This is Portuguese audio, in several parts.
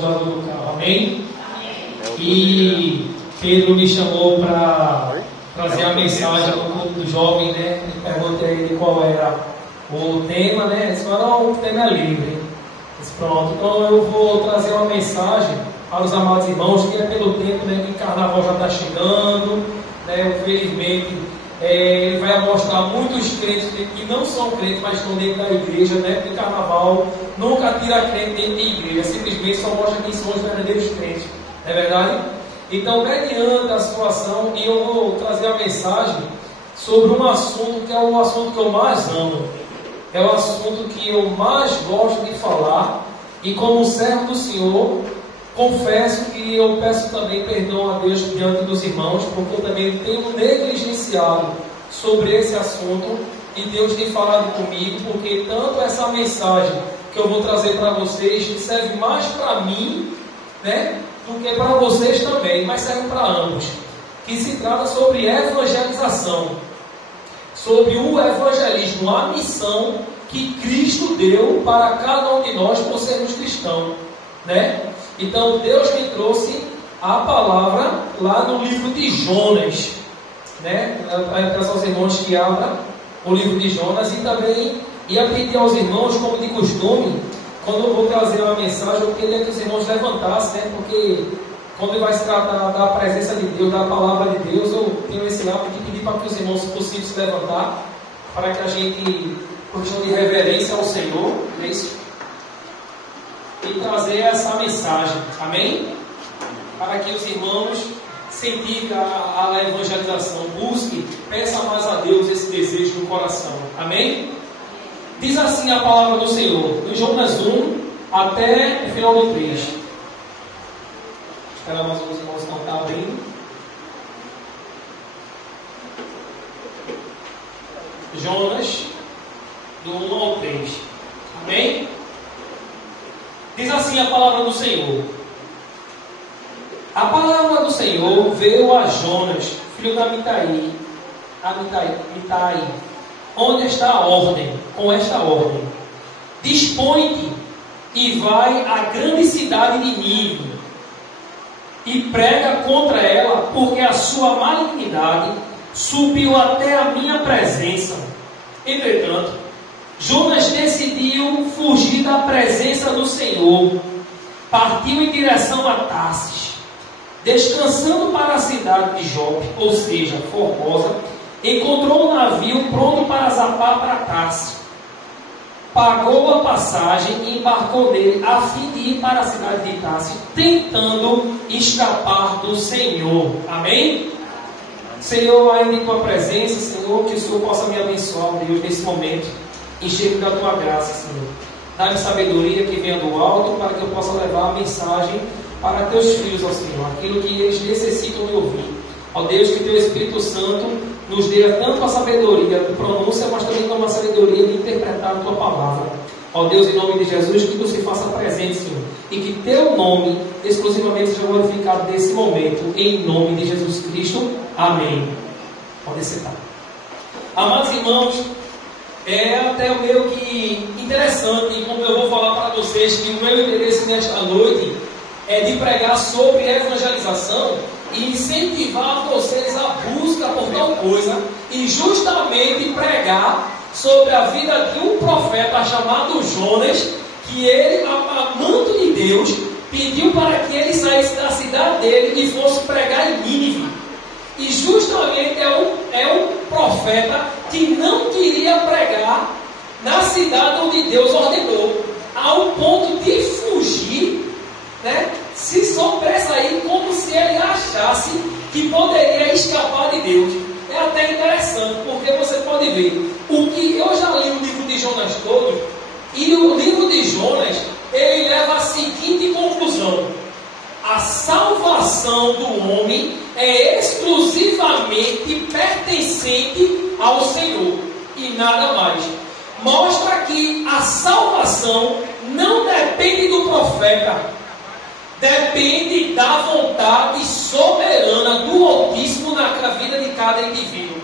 congelador do carro, amém? E Pedro me chamou para trazer a mensagem no culto do jovem, né? Perguntei a ele qual era o tema, né? Eles falaram, o tema é livre. Disse, pronto, então eu vou trazer uma mensagem para os amados irmãos, que é pelo tempo, né, que o carnaval já está chegando, né? Infelizmente, ele vai mostrar muitos crentes que não são crentes, mas estão dentro da igreja, né? Porque carnaval nunca tira crente dentro da igreja, simplesmente só mostra quem são os verdadeiros crentes, não é verdade? Então, mediante a situação, eu vou trazer a mensagem sobre um assunto que é o assunto que eu mais amo, é o assunto que eu mais gosto de falar, e como servo do Senhor, confesso que eu peço também perdão a Deus diante dos irmãos, porque eu também tenho negligenciado sobre esse assunto, e Deus tem falado comigo, porque tanto essa mensagem que eu vou trazer para vocês serve mais para mim, né, do que para vocês também, mas serve para ambos, que se trata sobre evangelização, sobre o evangelismo, a missão que Cristo deu para cada um de nós por sermos cristãos, né? Então Deus me trouxe a palavra lá no livro de Jonas, né? Eu peço aos irmãos que abram o livro de Jonas, e também ia pedir aos irmãos, como de costume, quando eu vou trazer uma mensagem, eu queria que os irmãos levantassem, né? Porque quando vai se tratar da presença de Deus, da palavra de Deus, eu tenho esse hábito de pedir para que os irmãos, se possível, se levantar, para que a gente, por questão de reverência ao Senhor, é isso? E trazer essa mensagem, amém? Para que os irmãos sentirem a evangelização, busquem, peça mais a Deus esse desejo no coração, amém? Diz assim a palavra do Senhor, em Jonas 1 até o final do 3. Esperar mais alguns irmãos não estão abrindo. Jonas, do 1 ao 3. Amém? Diz assim a palavra do Senhor. A palavra do Senhor veio a Jonas, filho da Mitai, onde está a ordem, com esta ordem: dispõe-te e vai à grande cidade de Nínive, e prega contra ela, porque a sua malignidade subiu até a minha presença. Entretanto, Jonas decidiu fugir da presença do Senhor, partiu em direção a Tarsis, descansando para a cidade de Jope, ou seja, Formosa, encontrou um navio pronto para zarpar para Tarsis, pagou a passagem e embarcou nele, a fim de ir para a cidade de Tarsis, tentando escapar do Senhor. Amém? Senhor, ainda em tua presença, Senhor, que o Senhor possa me abençoar, Deus, nesse momento, encher da tua graça, Senhor. Dá-me sabedoria que venha do alto, para que eu possa levar a mensagem para teus filhos, ó Senhor, aquilo que eles necessitam de ouvir. Ó Deus, que teu Espírito Santo nos dê tanto a sabedoria de pronúncia, mas também como a sabedoria de interpretar a tua palavra. Ó Deus, em nome de Jesus, que tu se faça presente, Senhor, e que teu nome exclusivamente seja glorificado nesse momento, em nome de Jesus Cristo. Amém. Pode sentar. Amados irmãos, é até meio que interessante, como eu vou falar para vocês, que o meu interesse nesta noite é de pregar sobre evangelização e incentivar vocês a busca por tal coisa, e justamente pregar sobre a vida de um profeta chamado Jonas, que ele, amando de Deus, pediu para que ele saísse da cidade dele e fosse pregar em Nínive. E justamente é um profeta que não queria pregar na cidade onde Deus ordenou, ao ponto de fugir, né, se sobressair, como se ele achasse que poderia escapar de Deus. É até interessante, porque você pode ver o que eu já li o livro de Jonas todo, e o livro de Jonas ele leva a seguinte conclusão: a salvação do homem é exclusivamente pertencente ao Senhor e nada mais. Mostra que a salvação não depende do profeta, depende da vontade soberana do Altíssimo na vida de cada indivíduo.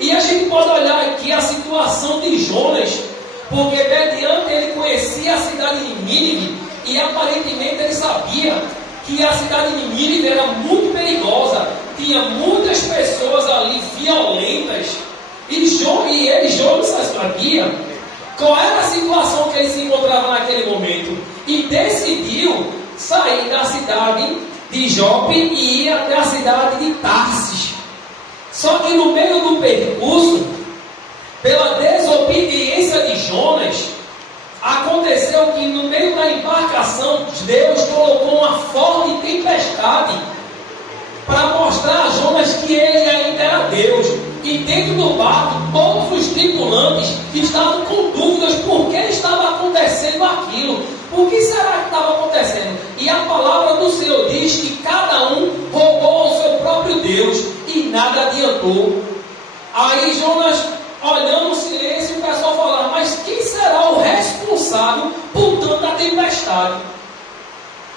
E a gente pode olhar aqui a situação de Jonas, porque mediante ele conhecia a cidade de Nínive, e aparentemente ele sabia que a cidade de Nínive era muito perigosa, tinha muitas pessoas ali violentas, e Jonas sabia qual era a situação que ele se encontrava naquele momento, e decidiu sair da cidade de Jope e ir até a cidade de Tarsis. Só que no meio do percurso, pela desobediência de Jonas, aconteceu que no meio da embarcação, Deus colocou uma forte tempestade para mostrar a Jonas que ele ainda era Deus. E dentro do barco, todos os tripulantes estavam com dúvidas por que estava acontecendo aquilo. Por que será que estava acontecendo? E a palavra do Senhor diz que cada um roubou ao seu próprio Deus e nada adiantou. Aí Jonas, olhando o silêncio, o pessoal falava: mas quem será o responsável por tanta tempestade?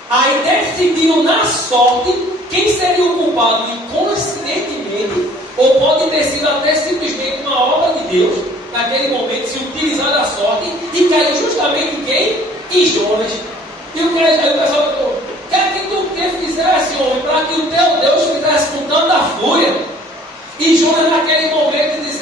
Aí decidiram na sorte quem seria o culpado, e coincidentemente, ou pode ter sido até simplesmente uma obra de Deus, naquele momento se utilizar da sorte, e caiu justamente em quem? Em Jonas. E o pessoal falou: quer que tu fizesse, homem, para que o teu Deus fizesse com tanta fúria? E Jonas naquele momento diz: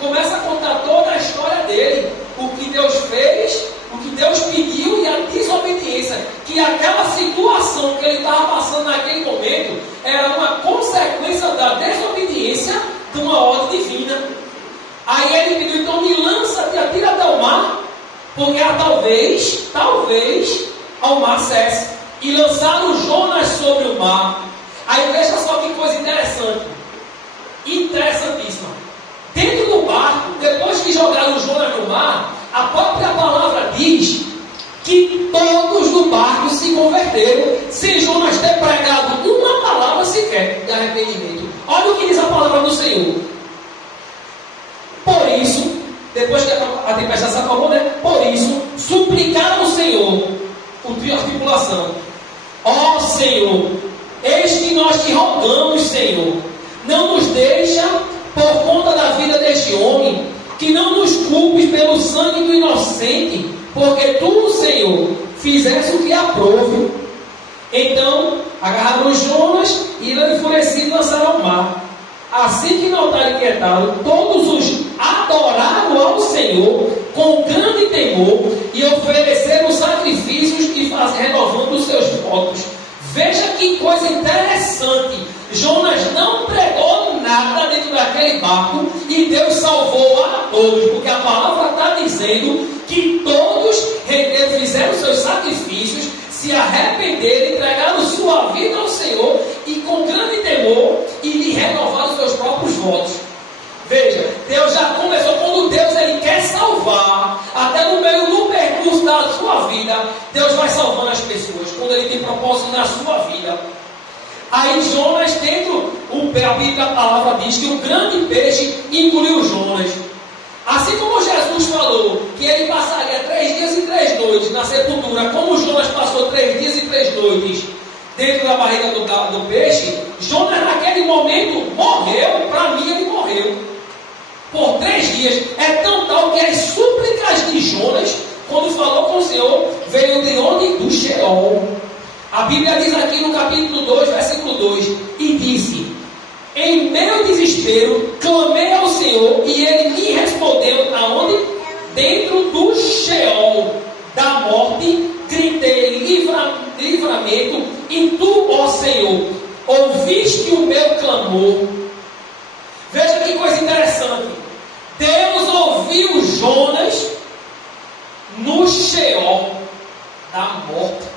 começa a contar toda a história dele, o que Deus fez, o que Deus pediu e a desobediência, que aquela situação que ele estava passando naquele momento era uma consequência da desobediência de uma ordem divina. Aí ele pediu: então me lança, te atira até o mar, porque talvez ao mar cesse. E lançaram Jonas sobre o mar. Aí veja só que coisa interessante, interessantíssima. Dentro do barco, depois que jogaram Jonas no mar, a própria palavra diz que todos no barco se converteram, sem Jonas ter pregado uma palavra sequer de arrependimento. Olha o que diz a palavra do Senhor. Por isso, depois que a tempestade se acalmou, por isso, suplicaram ao Senhor, a tripulação: ó Senhor, eis que nós te rogamos, Senhor, não nos deixa por conta da vida deste homem, que não nos culpes pelo sangue do inocente, porque tu, Senhor, fizeste o que aprouve. Então agarraram Jonas e, enfurecido, lançaram ao mar. Assim que notaram inquietado, todos os adoraram ao Senhor com grande temor e ofereceram sacrifícios e renovando os seus votos. Veja que coisa interessante. Jonas não pregou nada dentro daquele barco e Deus salvou a todos, porque a palavra está dizendo que todos fizeram seus sacrifícios, se arrependeram, entregaram sua vida ao Senhor e com grande temor e lhe renovaram seus próprios votos. Veja, Deus já começou. Quando Deus ele quer salvar, até no meio do percurso da sua vida, Deus vai salvando as pessoas, quando ele tem propósito na sua vida. Aí Jonas, a Bíblia, a palavra diz que um grande peixe engoliu Jonas. Assim como Jesus falou que ele passaria 3 dias e 3 noites na sepultura, como Jonas passou 3 dias e 3 noites dentro da barriga do peixe, Jonas naquele momento morreu. Para mim ele morreu por 3 dias. É tão tal que as súplicas de Jonas, quando falou com o Senhor, veio de onde? Do Sheol. A Bíblia diz aqui no capítulo 2, versículo 2, e disse: em meu desespero, clamei ao Senhor, e Ele me respondeu. Aonde? Dentro do Sheol, da morte, gritei livramento, e tu, ó Senhor, ouviste o meu clamor. Veja que coisa interessante. Deus ouviu Jonas no Sheol da morte.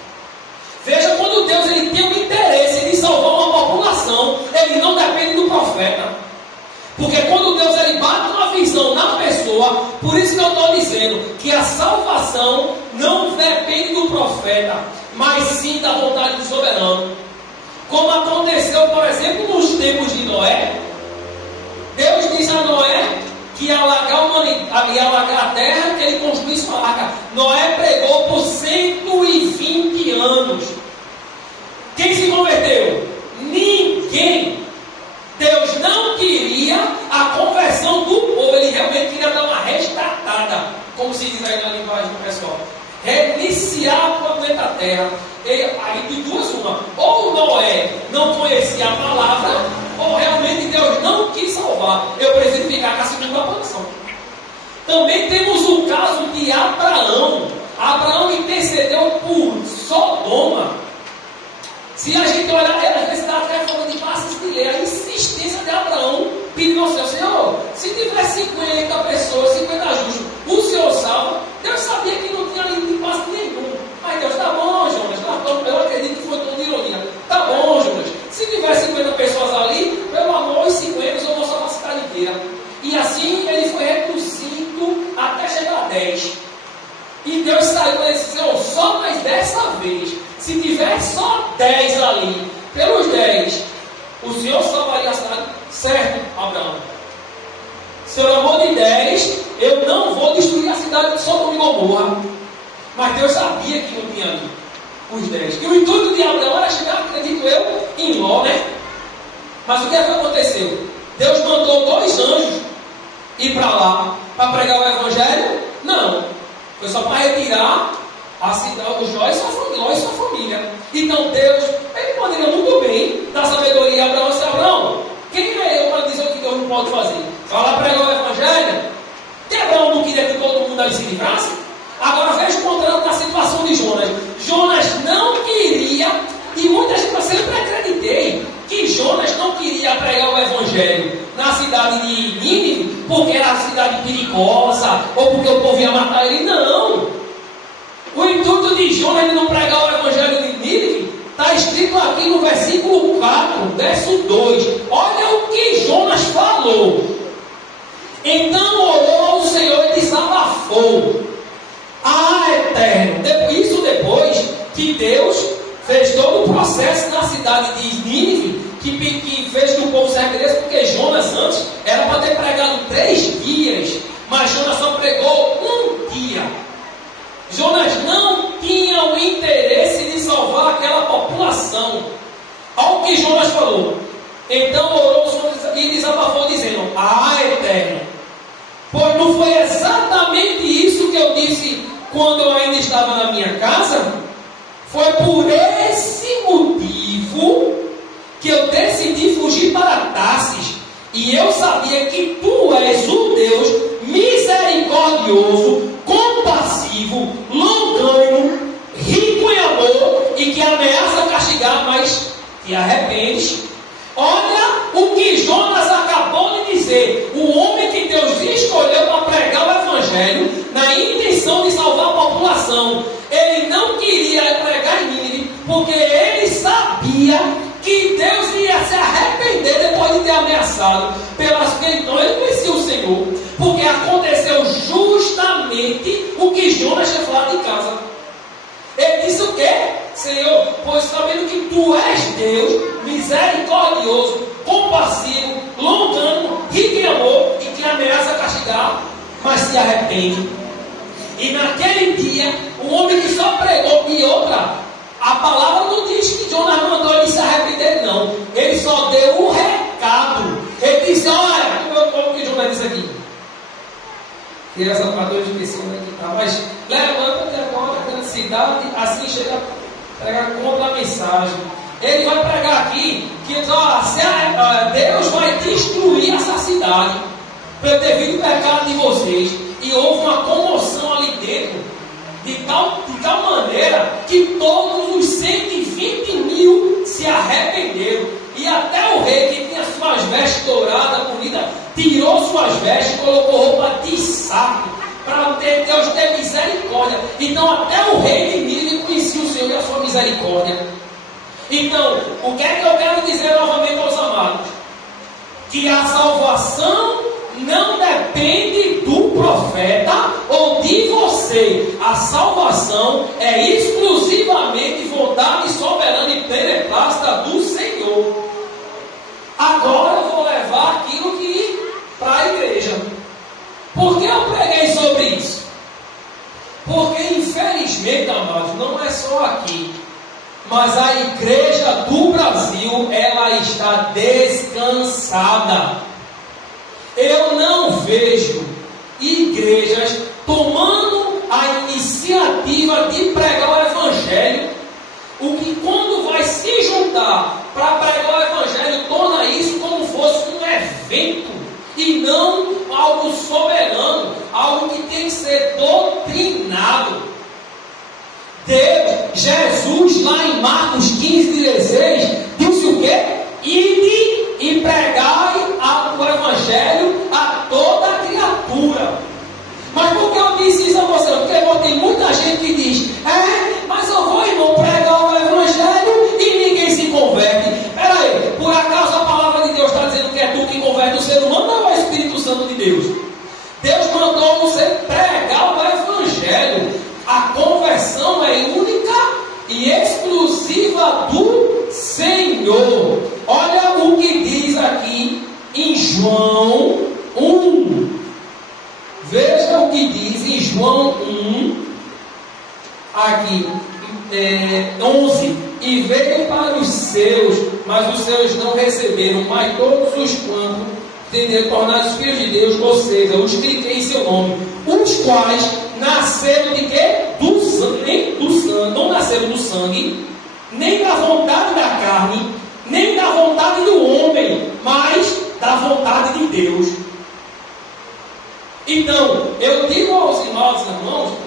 Veja, quando Deus ele tem o interesse de salvar uma população, ele não depende do profeta. Porque quando Deus ele bate uma visão na pessoa, por isso que eu estou dizendo que a salvação não depende do profeta, mas sim da vontade do soberano. Como aconteceu, por exemplo, nos tempos de Noé. Deus disse a Noé que ia alagar a terra, que ele construísse uma arca. Noé pregou por 120 anos. Quem se converteu? Ninguém. Deus não queria a conversão do povo, ele realmente queria dar uma restartada, como se diz aí na linguagem do pessoal. Reiniciar o planeta Terra. Aí de duas uma, ou Noé não conhecia a palavra, ou realmente Deus não quis salvar. Eu preciso ficar com a segunda posição. Também temos o caso de Abraão. Abraão intercedeu por Sodoma. Se a gente olhar, às vezes dá até falando de passos de ler, a insistência de Abraão pedindo ao Senhor: Senhor, se tiver 50 pessoas, 50 justos, o Senhor salva. Deus sabia que não tinha ali de passo nenhum. Mas Deus, tá bom, Jonas, tá bom, eu acredito que foi toda ironia. Tá bom, Jonas, se tiver 50 pessoas ali, pelo amor de 50, eu vou salvar a cidade inteira. E assim ele foi reduzindo até chegar a 10. E Deus saiu e disse: Senhor, só mais dessa vez, se tiver só 10 ali, pelos 10, o Senhor salvaria a cidade. Certo, Abraão? Senhor, amor de 10, eu não vou destruir a cidade de Sodoma e Gomorra. Mas Deus sabia que não tinha ali os 10. E o intuito de Abraão era chegar, acredito eu, em Ló, né? Mas o que é que aconteceu? Deus mandou 2 anjos ir para lá para pregar o evangelho? Não. Foi só para retirar a cidade, os Ló e sua família. Então Deus, ele poderia muito bem dar sabedoria a Abraão e dizer: Abraão, quem é eu para dizer o que Deus não pode fazer? Vai lá pregar o evangelho? Que Abraão não queria que todo mundo ali se livrasse? Agora veja o contrário da situação de Jonas. Jonas não queria, e muita gente, eu sempre acreditei que Jonas não queria pregar o evangelho na cidade de Nínive porque era uma cidade perigosa ou porque o povo ia matar ele. Não. O intuito de Jonas de não pregar o evangelho de Nínive está escrito aqui no versículo 4, verso 2. Olha o que Jonas falou. Então orou ao Senhor e desabafou: Eterno. Isso depois que Deus fez todo o processo na cidade de Nínive, que fez que o povo se arrependesse, porque Jonas antes era para ter pregado 3 dias, mas Jonas só pregou 1 dia. Jonas não tinha o interesse de salvar aquela população. Olha o que Jonas falou. Então orou e desabafou, dizendo: Eterno, pois não foi exatamente isso que eu disse quando eu ainda estava na minha casa? Foi por esse motivo que eu decidi fugir para Tarsis. E eu sabia que tu és o Deus misericordioso, compassivo, longânimo, rico em amor e que ameaça castigar, mas te arrependes. Olha o que Jonas acabou de dizer. O homem que Deus escolheu para pregar o evangelho na intenção de salvar a população, ele não queria pregar em Nínive porque ele sabia que Deus ia se arrepender depois de ter ameaçado pelas que então ele conhecia o Senhor, porque aconteceu justamente o que Jonas tinha falado em casa. Ele disse o quê? Senhor, pois sabendo que tu és Deus misericordioso, compassivo, longânimo, rico em amor e que ameaça castigar, mas se arrepende. E naquele dia, o homem que só pregou, e outra, a palavra não diz que Jonas mandou ele se arrepender, não. Ele só deu o recado. Ele disse: olha, como que Jonas disse aqui? Que essa parte eu esqueci onde é que está. Mas levanta-te agora a grande cidade, assim chega a pregar contra a mensagem. Ele vai pregar aqui que Deus vai destruir essa cidade pelo devido pecado de vocês. E houve uma comoção ali dentro, de tal maneira que todos os 120 mil se arrependeram. E até o rei, que tinha suas vestes douradas, bonitas, tirou suas vestes e colocou roupa de saco, para Deus ter misericórdia. Então até o rei de Nínive conhecia o Senhor e a sua misericórdia. Então, o que é que eu quero dizer novamente aos amados? Que a salvação não depende do profeta ou de você. A salvação é exclusivamente vontade soberana e beneplácita do Senhor. Agora eu vou levar aquilo que para a igreja. Por que eu preguei sobre isso? Porque infelizmente, amados, não é só aqui, mas a igreja do Brasil, ela está descansada. Eu não vejo igrejas tomando a iniciativa de pregar o evangelho. O que quando vai se juntar para pregar o Evangelho torna isso como fosse um evento e não algo soberano, algo que tem que ser doutrinado. Jesus, lá em Marcos 15:16, disse o quê? Ide e pregai o Evangelho a toda criatura. Mas por que eu disse isso a você? Porque tem muita gente que diz: mas eu vou, irmão, pregar o Evangelho e ninguém se converte. Peraí, por acaso a palavra de Deus está dizendo que é tu que converte o ser humano ou é o Espírito Santo de Deus? Deus mandou você pregar o Evangelho. A conversão é única e exclusiva do Senhor. Olha o que diz aqui em João 1. Veja o que diz em João 1, aqui, 11. E veio para os seus, mas os seus não receberam, mas todos os quantos entenderam, tornaram-se filhos de Deus, ou seja, os que creem em seu nome, os quais nasceram de quê? Do sangue, nem do sangue, não nasceram do sangue, nem da vontade da carne, nem da vontade do homem, mas da vontade de Deus. Então, eu digo aos irmãos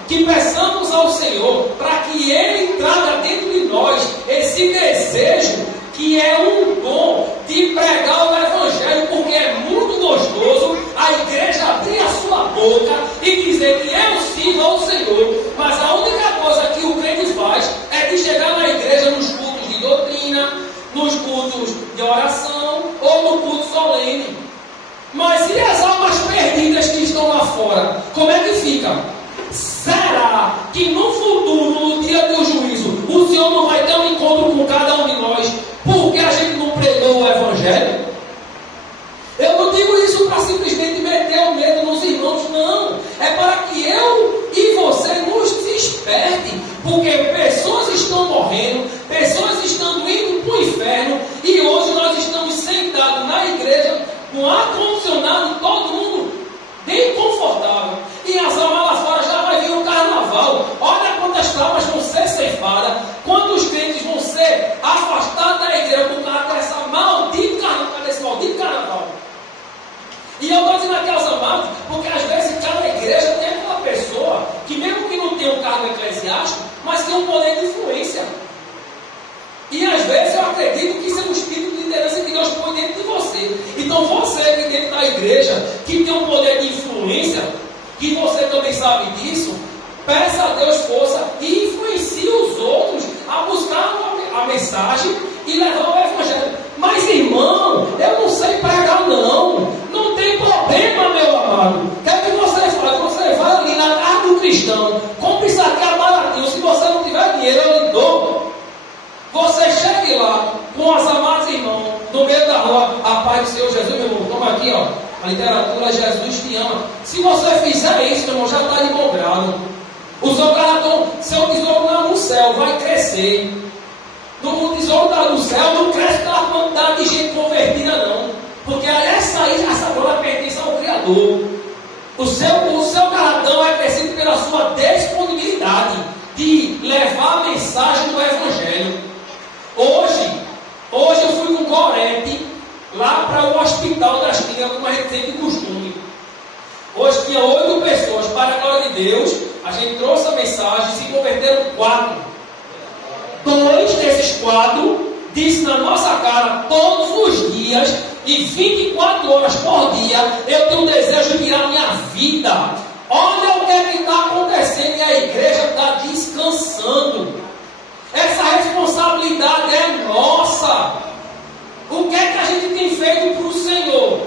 que peçamos ao Senhor para que Ele traga dentro de nós esse desejo que é um dom de pregar o Evangelho, porque é muito gostoso a igreja abrir a sua boca e dizer que eu sirvo ao Senhor, mas a única coisa que o crente faz é de chegar na igreja nos cultos de doutrina, nos cultos de oração ou no culto solene. Mas e as almas perdidas que estão lá fora? Como é que fica? Será que no futuro, no dia do juízo, o Senhor não vai ter um encontro com cada um de nós porque a gente não pregou o Evangelho? Eu não digo isso para simplesmente meter o medo nos irmãos, não. É para que eu e você nos desperte, porque pessoas estão morrendo, pessoas estão indo para o inferno, e hoje nós estamos sentados na igreja com ar-condicionado, todo mundo bem confortável, e as almas lá fora já vai vir um carnaval. Olha quantas almas vão ser ceifadas, quantos crentes vão ser afastados da igreja por causa dessa maldito carnaval. E eu estou dizendo aqui aos amados, porque às vezes cada igreja tem aquela pessoa que, mesmo que não tenha um cargo eclesiástico, mas tem um poder de influência. E às vezes eu acredito que isso é um espírito de liderança que Deus põe dentro de você. Então você que dentro da igreja, que tem um poder de influência, que você também sabe disso, peça a Deus força e influencie os outros a buscar a mensagem e levar o Evangelho. Mas irmão, eu não sei pregar não. Não tem problema, meu amado. Quer que você fale? Você vai ali na casa do cristão, compre isso aqui a baratinho. Se você não tiver dinheiro, eu lhe dou. Você chegue lá com as amadas irmãos, no meio da rua, a paz do Senhor Jesus, meu irmão. Toma aqui, ó, a literatura Jesus te ama. Se você fizer isso, meu irmão, já está de bom grado. O seu tesouro lá no céu vai crescer. No tesouro lá no céu não cresce pela quantidade de gente convertida, não. Porque essa glória pertence ao Criador. O seu galardão é crescido pela sua disponibilidade de levar a mensagem do Evangelho. Hoje eu fui com Gorete lá para o hospital das clínicas, como a gente tem de costume. Hoje tinha 8 pessoas, para a glória de Deus, a gente trouxe a mensagem, se converteram 4. 2 desses 4 disse na nossa cara todos os dias e 24 horas por dia: eu tenho um desejo de tirar minha vida. Olha o que é que está acontecendo e a igreja está descansando. Essa responsabilidade é nossa. O que é que a gente tem feito para o Senhor?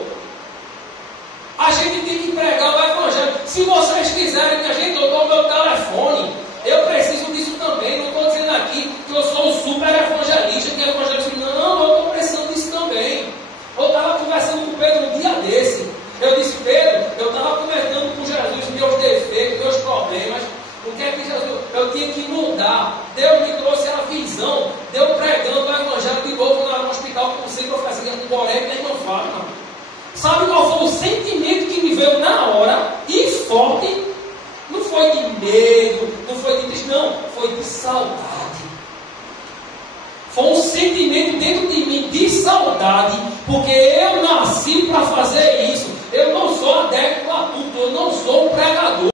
A gente tem que pregar o Evangelho. Se vocês quiserem que a gente dou o meu telefone, eu preciso disso também. Não estou dizendo aqui que eu sou um super evangelista, que é evangelista. Não, eu estou precisando disso também. Eu estava conversando com o Pedro um dia desse. Eu disse: Pedro, eu estava conversando com Jesus meus defeitos, meus problemas. O que é que Jesus? Eu tinha que mudar. Deus me trouxe a visão. Deus pregando o Evangelho de novo lá no hospital, como sempre eu fazia com o Gorete, nem não falo. Sabe qual foi o sentimento que me veio na hora e forte? Não foi de medo, não foi de tristeza, não, foi de saudade. Foi um sentimento dentro de mim de saudade, porque eu nasci para fazer isso. Eu não sou adepto a culto, eu não sou um pregador